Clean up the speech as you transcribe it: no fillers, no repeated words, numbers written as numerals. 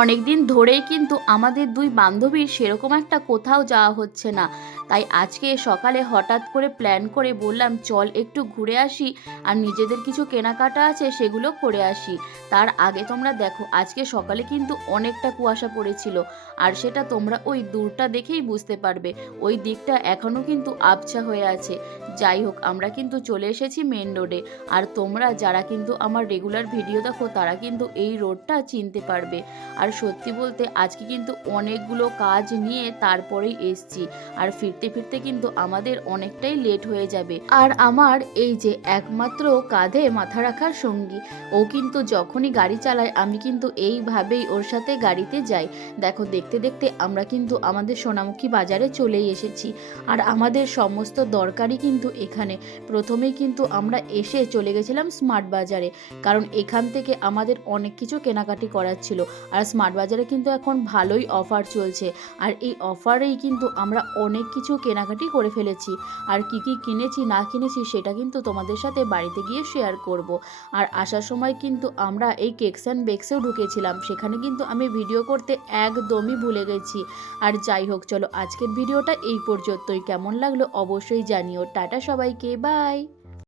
অনেক দিন ধরেই কিন্তু আমাদের দুই বান্ধবীর সেরকম একটা কোথাও যাওয়া হচ্ছে না। তাই আজকে সকালে হঠাৎ করে প্ল্যান করে বললাম চল একটু ঘুরে আসি, আর নিজেদের কিছু কেনাকাটা আছে সেগুলো করে আসি। তার আগে তোমরা দেখো আজকে সকালে কিন্তু অনেকটা কুয়াশা পড়েছিল, আর সেটা তোমরা ওই দূরটা দেখেই বুঝতে পারবে। ওই দিকটা এখনও কিন্তু আবছা হয়ে আছে। যাই হোক, আমরা কিন্তু চলে এসেছি মেন রোডে। আর তোমরা যারা কিন্তু আমার রেগুলার ভিডিও দেখো তারা কিন্তু এই রোডটা চিনতে পারবে। আর সত্যি বলতে আজকে কিন্তু অনেকগুলো কাজ নিয়ে তারপরেই এসছি, আর ফিরতে ফিরতে কিন্তু আমাদের অনেকটাই লেট হয়ে যাবে। আর আমার এই যে একমাত্র কাঁধে মাথা রাখার সঙ্গী, ও কিন্তু যখনই গাড়ি চালায় আমি কিন্তু এইভাবেই ওর সাথে গাড়িতে যাই। দেখো দেখতে দেখতে আমরা কিন্তু আমাদের সোনামুখী বাজারে চলেই এসেছি, আর আমাদের সমস্ত দরকারই কিন্তু এখানে। প্রথমেই কিন্তু আমরা এসে চলে গেছিলাম স্মার্ট বাজারে, কারণ এখান থেকে আমাদের অনেক কিছু কেনাকাটি করার ছিল। আর স্মার্ট বাজারে কিন্তু এখন ভালোই অফার চলছে, আর এই অফারেই কিন্তু আমরা অনেক কিছু কেনাকাটি করে ফেলেছি। আর কি কি কিনেছি না কিনেছি সেটা কিন্তু তোমাদের সাথে বাড়িতে গিয়ে শেয়ার করব। আর আসার সময় কিন্তু আমরা এই কেকস অ্যান্ড বেকসেও ঢুকেছিলাম, সেখানে কিন্তু আমি ভিডিও করতে একদমই ভুলে গেছি। আর যাই হোক, চলো আজকের ভিডিওটা এই পর্যন্তই। কেমন লাগলো অবশ্যই জানিও। টাটা সবাইকে, বাই।